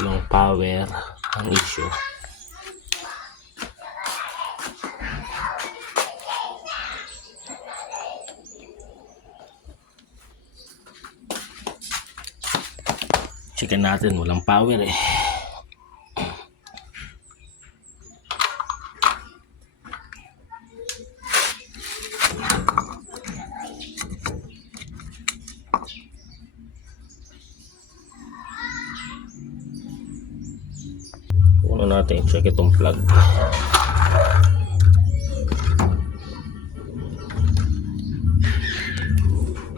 Yung power ang issue. Checkin natin, walang power eh. Una natin check itong plug.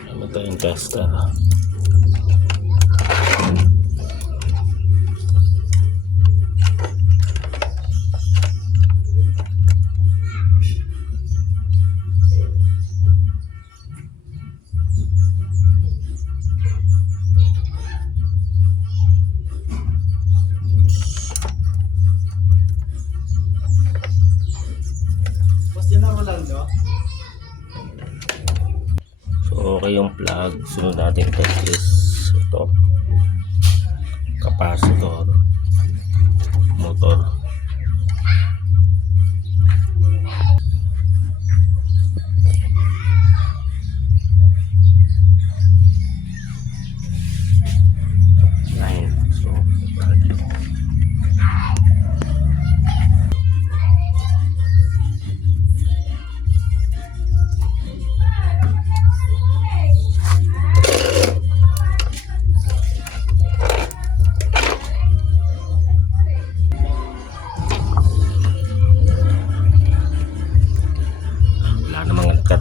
Ano ito yung tester. So okay yung plug. Sunod natin test is ito, capacitor, motor.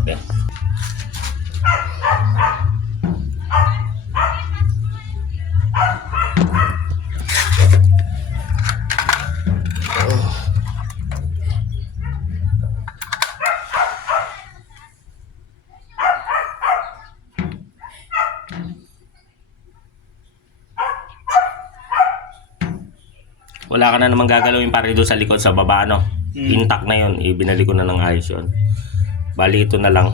Eh. Wala ka na namang gagalawin para doon sa likod sa baba, no? Intact na yun. Ibinalik ko na ng ayos yun. Bali ito na lang.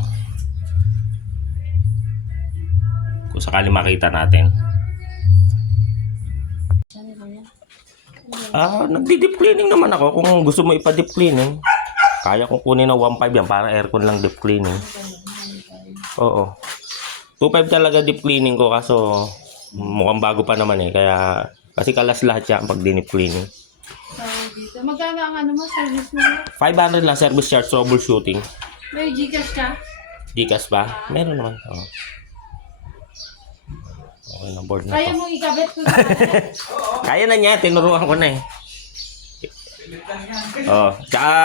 Kung sakali makita natin. Nagdi-deep cleaning naman ako. Kung gusto mo ipa-deep cleaning, kaya kong kunin ng 1.5 yan para aircon lang deep cleaning. Oo. 2.5 talaga deep cleaning ko kaso mukhang bago pa naman eh. Kaya kasi kalas lahat yan pag deep cleaning. Dito. Magkano ang ano mo, service mo? 500 lang service charge troubleshooting. May Gcash ka? Gcash ba? Meron naman. Oh. Okay na, board na Kaya to. mo ikabit ko sa Kaya na niya, tinuruan ko na eh. Oh, tsaka